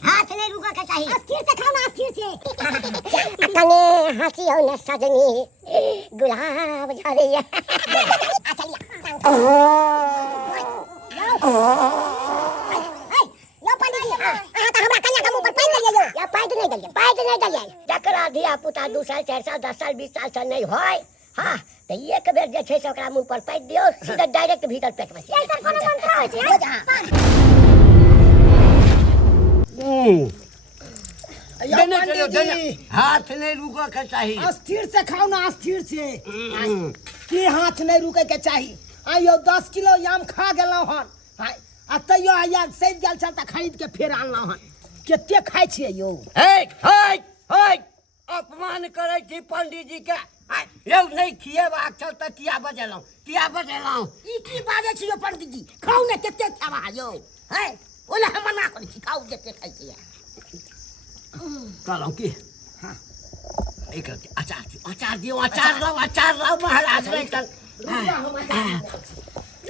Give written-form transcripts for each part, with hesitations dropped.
हाथ नहीं रुका के चाहिए। अस्थिर से खाओ ना, अस्थिर से। कने हंसी हो न सजनी गुलाब झड़िया। लो पंडित जी, आ तो हमरा कन्या के मुंह पर पैन दलिए। या पैद नहीं दलिए। जकरा धिया पुता 2 साल 4 साल 10 साल 20 साल से नहीं होय, हां तो एक बेर जे छै से ओकरा मुंह पर पैद दियो, सीधा डायरेक्ट भीतर पेट में। ऐसा कोनो मंत्र होय छै? हाथ नहीं रुको के चाहिए। अस्थिर से खाओ ना, अस्थिर से। की हाथ नहीं रुके के चाहिए। आइयो 10 किलो आम खा गेलौ हन। आ तैयो आया सैद गेल छल त खरीद के फेर आनलौ हन। केते खाइ छियै यौ? अपमान करे छी पंडित जी के। यौ नहीं खिएबाक छल त किया बजेलौ? ई की बाजै छी यौ पंडित जी? खाओ ने, केते खावा यौ? है ओला हम मना करै छी, खाओ जेते खाइ छी। कहलौ की? हां एक अचार दियो, अचार लाओ महाराज रे चल।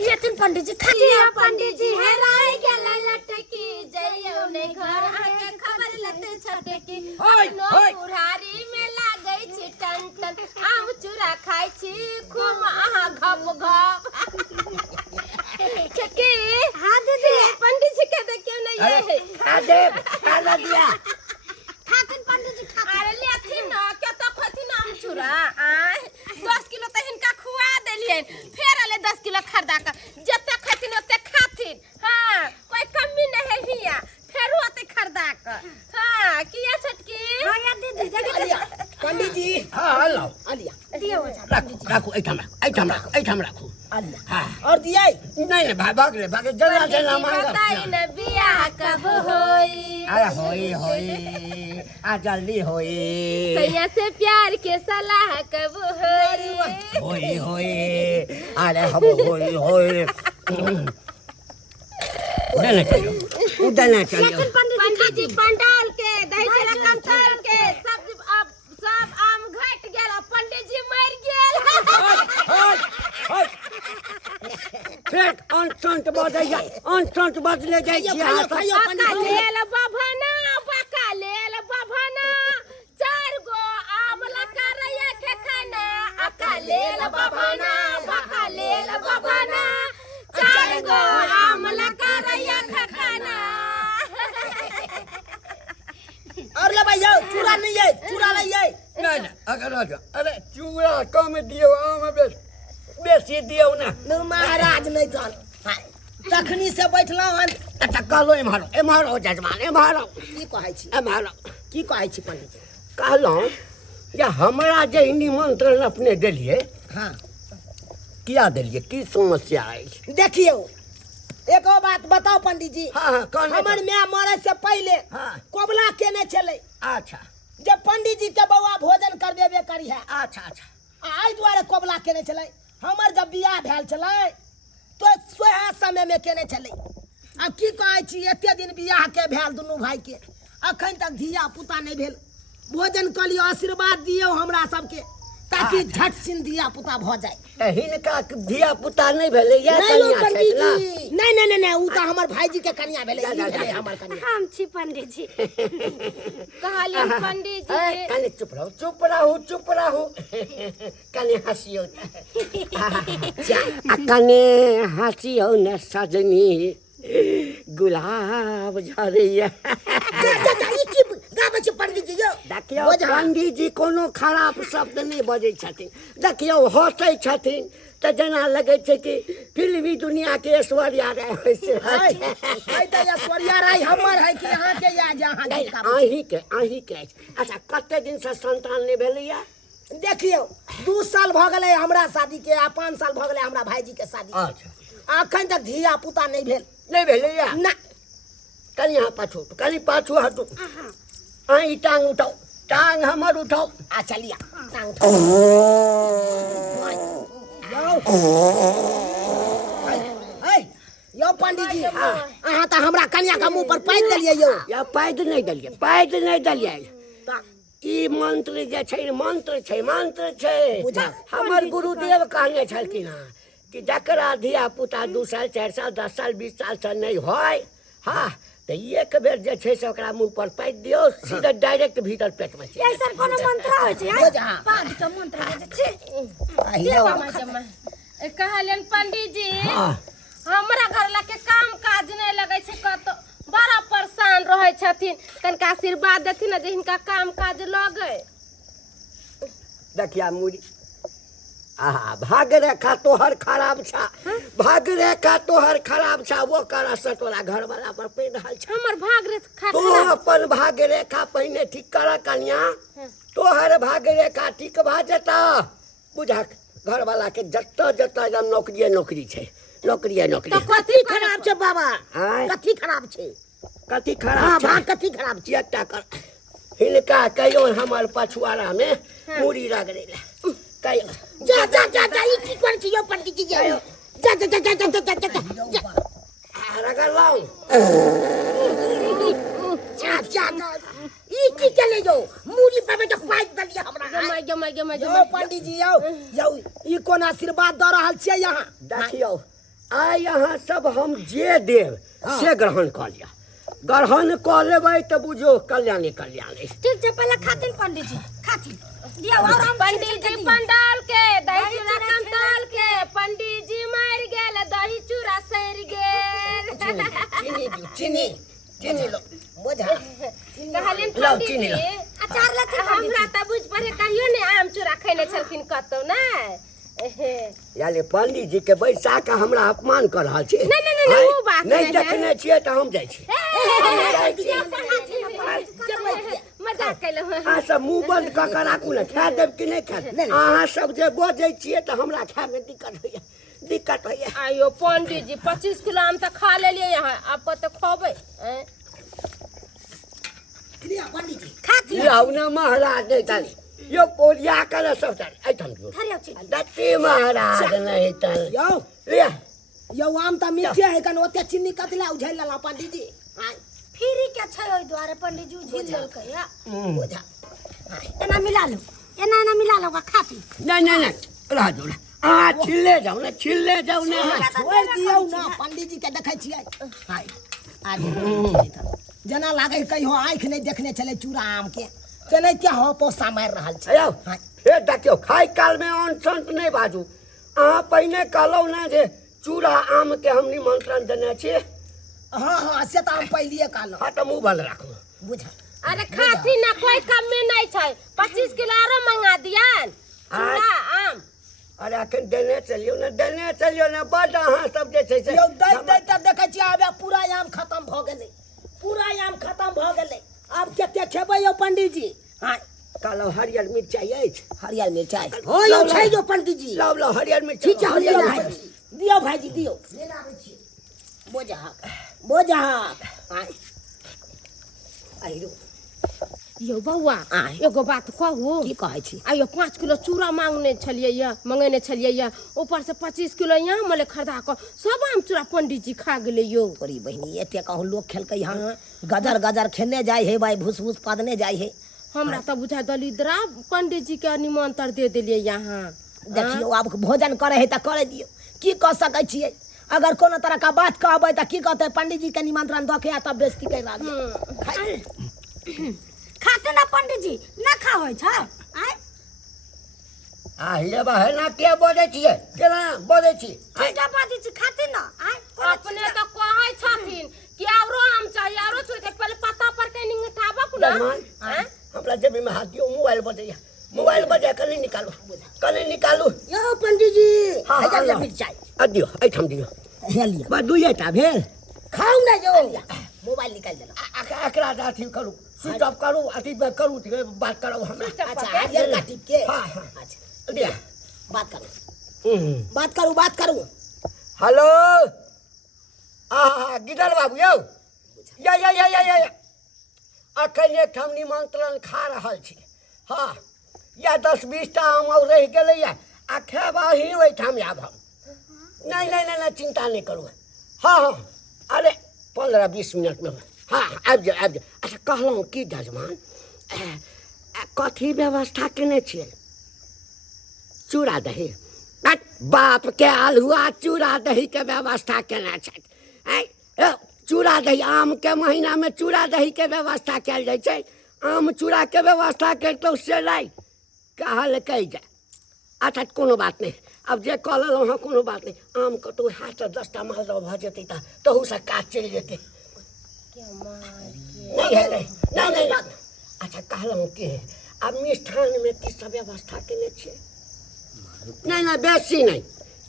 ये तुम पंडित जी खलिया। पंडित जी हेराय गेला लटकी, जइयो ने घर आके खबर लते छटकी। अपनो बुढ़ारी में लागै छी टन टन, आम चूरा खाइ छी खूब आहा घप घप। छटकी हाथ दे पंडित जी के देखियो ने ये। खा दे, खा दिया। खातिन पंडित जी खा। अरे लेथिन न के तो खथिन आम चूरा। 10 किलो त हिनका खुआ देलिए, फेर आले 10 किलो खरीदा के। जते खथिन ओते खाथिन। हां कोई कमी नहीं है हिया, फेर ओते खरीदा के। हां किया छटकी? हां या दीदी जल्दी लिया पंडित जी। हां लाओ, आलिया दियो। राखो ऐठम राखो। आलिया हां और दियाई नहीं भाग जला मांग। बताई न बियाह कब होई? होई आ जल्दी होई। सैया से प्यार के सलाह कब होई? होई अरे हम होई उड़ना चाहिए। पंडित जी पंडाल के दही चला कंथल के सब आम घट गेल, पंडित जी मर गेल। फेक अनसंत बदले जाइ छी। बभना 4 गो आम लका रैया के खाना। अकालेल बभना 4 गो आम लका रैया के खाना। और ले भाई यौ चूड़ा नहीं है, चूड़ा नहीं है। नहीं अरे चूड़ा कम दियो, आम बेसी दियो ना। महाराज नहीं जान तखनी से बैठलौ हन। अच्छा कहलो एम्हरो जजमान एम्हरो। की कहै छी? एम्हरो की कहै छी पंडित? कहलौ जे हमरा जे निमंत्रण अपने देलिए, हाँ किया देलिए? की समस्या है? देखियो एको बात बताओ पंडित जी। हाँ कौन? हमर माय मरे से पहले कोबला केने चले। अच्छा जब पंडित जी के बउआ भोजन करबेबे करी है। अच्छा आई द्वारे कोबला केने चले। हमर जब बियाह भेल चले तो सोहा समय में केने चले। अब की कहै छी, एते दिन बियाह के भेल दुनू भाई के, अखन तक धिया पुता नहीं भेल। भोजन कलियो, आशीर्वाद दियो हमरा सबके, ताकि झट सिन धिया पुता भ जाए। हिनका धिया पुता नहीं भेले या कन्या छै ना? नहीं उ त हमर भाईजी के कन्या भेले। हमर कन्या हम छी पंडित जी। कहलिए पंडित जी कने चुप रहो कने हंसियो कने हंसियो न सजनी गुलाब झड़िया। पंडित जी यौ देखियो पंडित जी कोनो खराब शब्द नहीं बजै छथिन। देखियो हंसै छथिन त जना लगे छै कि फिल्मी दुनिया के ऐश्वर्या राय होय से। ऐश्वर्या राय हमर है कि अहाँ के या जहां अहीं के। अच्छा कते दिन से संतान नहीं भेलैया? देखियो 2 साल भ गेलै हमरा शादी के, आ 5 साल भ गेलै हमरा भाईजी के शादी। अच्छा अखन तक धिया पुता नहीं भेल। नहीं भेलैया ना। कनी यहाँ पाछू हटू। आई टांग उठाओ, टांग हमर उठाओ। अच्छा लिया टांग उठाओ। यो पंडित जी अहाँ त हमरा कन्या के मुंह पर पैद देलिए यौ। या पैद नहीं देलिए ई मंत्र जे छै मंत्र छै। हमर गुरुदेव कहने छलखिन कि जकरा धिया पुता 2 साल 4 साल 10 साल 20 साल से नहीं होय, हाँ तो एक बेर जे छै से ओकरा मुंह पर पाइद दियौ सीधा डायरेक्ट भीतर पेट में चलि ऐसा कोनो मंत्र होइ छै बोझा पाद के मंत्र होइ छै कहलियन पंडित जी हाँ हमरा घर ला के काम काज नहीं लगे छै कतो बड़ा परेशान रहे छथिन तनका आशीर्वाद देथिन न जे हिनका काम काज लगे देखिया मुड़ी आहा भाग रेखा तोहर खराब छा भाग रेखा तोहर खराब छा वो कर असर तोरा घर वाला पर पड़ रहल छा हमर भाग रे तो अपन भाग रेखा पहिने ठीक कर कन्या तोहर भाग रेखा ठीक भा जेता बुझा घर वाला के जत्ता जत्ता एकदम नौकरी छै नौकरी कथी खराब छै बाबा आय कथी खराब छै कथी हाँ खराब भाग छै कथी खराब छै एकटा कर हिनका कहियो हमर पछुआरा में मूड़ी रगड़े ला कहियो जा जा जा जा ई की करै छी यो पंडित जी जा जा जा जा जा जा जा रगड़लौं जा जा ई की चले जो मूड़ी पर जो पाइप दलिया हमरा जमा यो पंडित जी यो यो ई कोन आशीर्वाद द रहल छियै यहाँ देखियो आइ यहाँ सब हम जे देव से ग्रहण कर लिया ग्रहण कर लेबै तो बुझो कल्याणी ठीक छै पहले खातिन पंडित जी खातिन दिया और हम पंडित जी पंडाल के दही चूड़ा कंताल के पंडित जी मर गेल दही चूड़ा सर गेल चीनी लो बोझा कहलिन लो, पंडित चीनी जी लो। अचार लथिन हमरा त बुझ पड़े कहियो ने आम चूड़ा खैने छलखिन कतौ ना यानी पंडित जी के बैसा के हमरा अपमान कर रहल छी नहीं, वो बात नहीं नहीं है। देखने छियै तो हम जाइ छी मजाक कैलौ अहाँ सब मुंह बंद कऽ के राखू ने खा देब कि नहीं खायब अहाँ सब जे बजै छियै तो हमरा खाय में दिक्कत होइए आयो पंडित जी 25 किलो आम त खा लेलिए यहाँ अब तो खोबै पंडित जी खातिन लाउ न महाराज नहीं ताली यो पोरिया कर सब ताली ऐठम जो खरियो छी दत्ती महाराज नहीं ताली यो लिया यो आम त मीठे है कन ओते चीनी कतला उझैल ला पंडित जी फिरी के छै ओइ द्वारे पंडित जी झील लेलकै या बोझा एना मिला लो का खातिन नहीं रह जो अहाँ छिल्ले जाऊ ने छोड़ दियौ ना पंडित जी के देखै छियै हाय आज जना लागे कहियो आंख नहीं देखने चले चूड़ा आम के तेने क्या हो पोसा मार रहल छै आयो फेर देखियो खाइ काल में अन संत नहीं बाजू अहाँ पहिने कहलौ ना जे चूड़ा आम के हम निमंत्रण देने छी हाँ से तो हम पहलिए कहलौ हाँ तो मुंह बंद राखू बुझा अरे खाती ना कोई कमी नहीं छै 25 किलो आरो मंगा दियन चूड़ा आम अरे अखन देने चलियो ना बड अहाँ सब जे छै से यो दै त देखै छियै आबे पूरा आम खत्म भ गेलै अब केते खेबै यो पंडित जी हां कहलौ हरियर मिरचाई अछि हरियर मिरचाई हो यो छै यो पंडित जी लो हरियर मिरचाई ठीक है हरियर भाईजी दियो भाईजी दियो लेना आबै छी बोझा हां आइरो यो बौआ एगो बात कहू की कहै छी आयो 5 किलो चूड़ा मंगने छलिए ऊपर से 25 किलो यहाँ मले खरीदा कर सब आम चूड़ा पंडित जी खा गेले यो तोरी बहिनी एते कहूँ लोग खेलकै यहाँ गजर खेने जाय है भाई भूस पदने जाय है हमरा तो बुझा दलिद्रा पंडित जी के निमंत्रण दे दिलिए यहाँ देखियो अब भोजन करे है त करे दियो की कह सकै छियै अगर कोनो तरह का बात कहबै त की कहते पंडित जी के निमंत्रण द के तब बेइज्जती कर रहल खातिन ना पंडित जी ना खाबै छ आय हिले बा है ना के बोले छियै केना बोले छी बेटा बाजी छी खातिन ना आय अपने तो कहै छथिन कि औरो आम चाहिए औरो छोड़ के पहले पता पर के निंगठाबा कुना हमरा जेबी में हाथ दियो मोबाइल बजे कने निकालू यो पंडित जी हाँ, हरियर हाँ। मिरचाई दियो ऐठम दियो हेलिया बा दुइटा भेल खाऊ ना जो मोबाइल निकाल देला एकरा अथी करू स्विच ऑफ करू अथी करू बात करू हमरा अच्छा हरियर का टिप के हाँ अच्छा दिया बात करू हेलो गिदर बाबू यौ या अखन एकठाम निमंत्रण खा रहल छी हाँ या 10-20 टा आम और रह गेलै आ खेब अहीं ओहिठाम आयब हम नहीं चिंता नहीं करू हाँ अरे 15-20 मिनट में हाँ आबि जाओ अच्छा कहलहुँ की जजमान कथी व्यवस्था केने छियै चूड़ा दही बाप के अलहुआ चूड़ा दही के व्यवस्था केने छथि चूड़ा दही आम के महीना में चूड़ा दही के व्यवस्था कयल जाइ छै। आम चूड़ा के व्यवस्था करतौ से लाई कहल कहि जाय। अच्छा कोनो बात नहीं, अब जे कह लेलहुँ हँ कोनो बात नहीं। आम कतौ हाथ 10टा मालदह भऽ जेतै तऽ तहू से काज चलि जेतै। नहीं है नहीं। अच्छा कहलहुँ कि अब मिष्ठान में की सब व्यवस्था केने छियै? नहीं बेसी नहीं,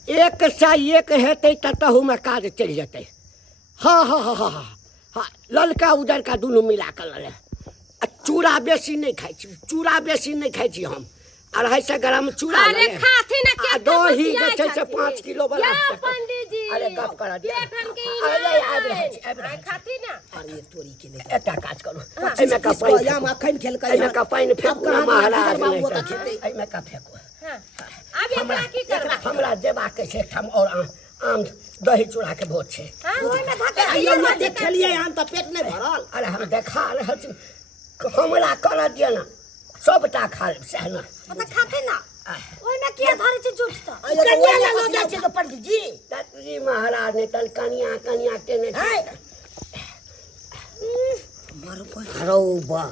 1 से 1 हेतै तऽ तहू में काज चलि जेतै। हाँ ललका उजरका दुनू मिला कऽ लऽ ले। चूड़ा बेसी नहीं खाइ छी, चूड़ा बेसी नहीं खाइ छी हम। 250 ग्राम चूड़ा अरे खाथी ना के दही जे छै से 5 किलो वाला। या पंडित जी अरे गप करा दिया। देखन के अरे खाथी ना। अरे तोरी के नहीं एकटा काज करू, एहिमे का पानि या मखन खेलकै एहिमे का पानि फेंकू ना महाराज। बाबू त खेतै। एहिमे का फेंकू। हां अब एकरा की करबा? हमरा जेबाक छै ठाम और आम दही चूड़ा के भोज छै। हां ओइ में धके आइयो मत खेलिए हम त पेट नहीं भरल। अरे हम देखा रहल छी, हमरा कर दिया ना सबटा खा लेब सह ना। त खाथी ना ओइ में के धरे छै झूठ त? कन्या ना लो जाइ छै पंडित जी। जी महाराज ने तल कनिया केने छै। मारो पर रौ बा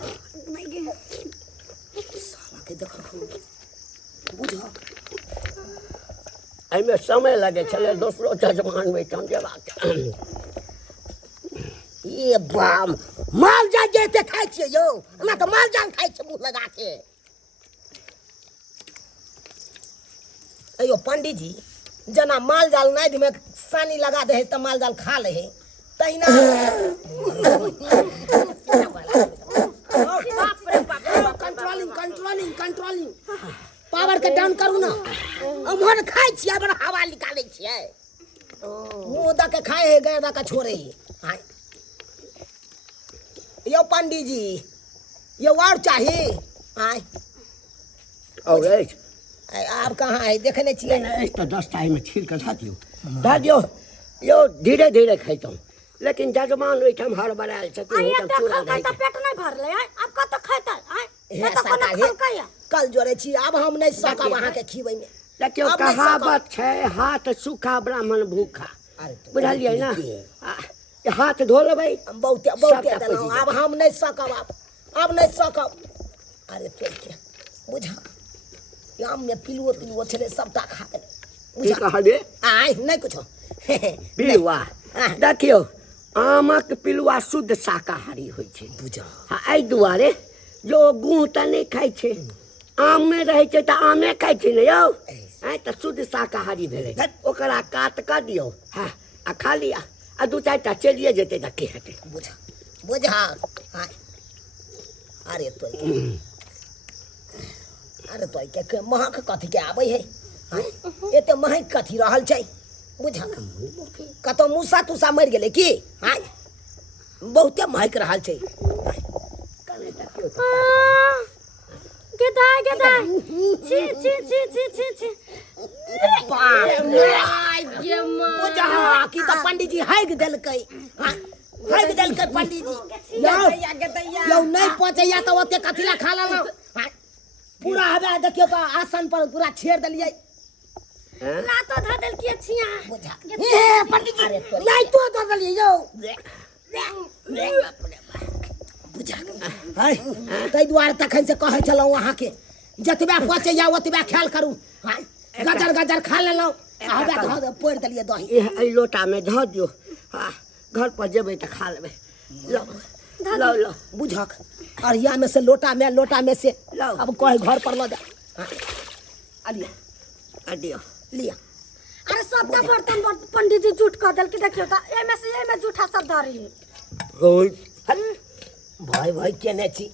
साला के देखो बुझो। एहिमे समय लगे छलै, दोसरो जजमान बैठम जेबाक। ये बाम माल जाल जैसे खाइ छियै यौ, हमरा तऽ माल जाल खाइ छै मुँह लगा के। अयो पंडित जी जना माल जाल नादि में सानी लगा दे है तऽ माल जाल खा ले है तहिना। कंट्रोलिंग पावर के डाउन करू ना। अमहर खाइ छियै बड़ा हवा निकालै छियै। मुँह दऽ के खाए है गैर दऽ के छोड़े है। यो पंडित जी यो और चाहिए आय और आप कहाँ है देखने छियै? नहीं तो 10 टाइम में छील कर धा दियो यो धीरे धीरे खैतौ। लेकिन जजमान ओइठाम हड़बड़ायल छथिन, देखल कहि त पेट नहीं भरले अब कत खैतै? हे साला कल जोड़े छी, अब हम नहीं सकब अहाँ के खिबै में। देखियो कहावत छै हाथ सूखा ब्राह्मण भूखा, बुझलियै ना? हाथ धो लेबै बहुते देलहुँ, अब हम नहीं सकब, अब नहीं सकब। अरे तो क्या बुझा आम में पिलुओ छले सबटा खा गेलै। की कहलियै? आय नहीं कुछो पिलुआ देखियो आमक पिलुआ शुद्ध शाकाहारी होइ छै, बुझा। एहि दुआरे जो गुह तऽ नहीं खाइ छै, आम में रहै छै तऽ आमे खाइ छै ने यौ। तऽ शुद्ध शाकाहारी भेलै, ओकरा काट कऽ दियौ हाँ आ खा लिया। आ 2-4 टा चलिए जेतै तऽ की हेतै? बुझा अरे तो के महक कथी के आबै है? एते महक कथी रहल छै? बुझा कतौ मूसा तुसा मरि गेलै की? बहुते महक रहल छै। बुझा की तो पंडित जी हाइग देलकै पंडित जी। यौ नहीं पहुंचैया तो ओते कथी ला खा लेलौ? पूरा हवा देखियो तो आसन पर पूरा छेड़ देलियै। लातो ध देल के छिया बुझा हे पंडित जी नहीं तो दऽ देलियै यौ। बुझा है तै दुआरे तखन से कहै छलौ अहाँ के जतबे पहुंचैया ओतबे ख्याल करू। गजर खा लेलौ, हवा धऽ पोड़ि देलियै दही। एहि लोटा में धऽ दियौ, घर पर जेबै तऽ खा लेबै। लो बुझक अरिया में से लोटा में से अब कहे घर पर ल जा। दियो लिया। अरे सबका बर्तन पंडित जी झूठ कह देल के देखियो त एमे झूठा सब धरी। भाई केने छी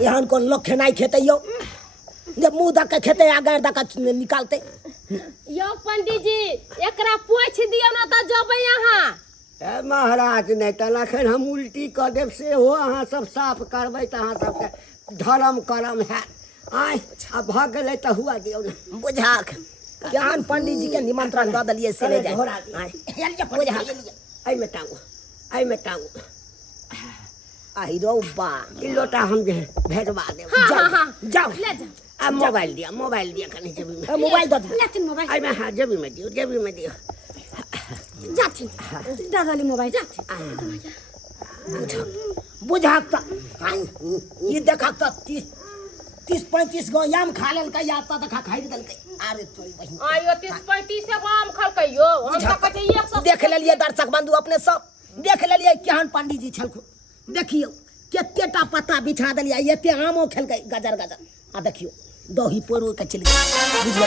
एहन कोन लोग खेनाई खेते यौ? जब मुंह दऽ के खेते आगर दऽ के निकालते। यो पंडित जी एकरा पोछ दियो ना त जबै यहाँ। महाराज नहीं तो अखन हम उल्टी कऽ देब, सेहो अहाँ सब साफ करबै तऽ अहाँ सबके धर्म करम है। आय अब भऽ गेलै तऽ हुआ दियौ ना। बुझाक केहन पंडित जी के निमंत्रण दऽ देलियै से ले जाय। बुझा एहिमे टांगू आई रौ बा ई लोटा हम जे भेजवा देब। जाओ ले जा। अब मोबाइल दिया कनी जेबी में। मोबाइल दऽ दे। लेकिन मोबाइल एहिमे हाँ जेबी में दियौ। जाती दादाली मोबाइल जाती बुझाक त ये देखा त 30-35 गो याम खा लेल का याता त खाई देल के अरे तोरी बहिन आयो 30-35 आम खलकै यो हम त कहै 100 देख लेलिए दर्शक बंधु अपने सब देख लेलिए केहन पंडित जी छलखु देखियो केतेटा पत्ता बिछा देलिए एते आमो खेलकै गजर गजर आ देखियो दही पोरो के चल बुझियो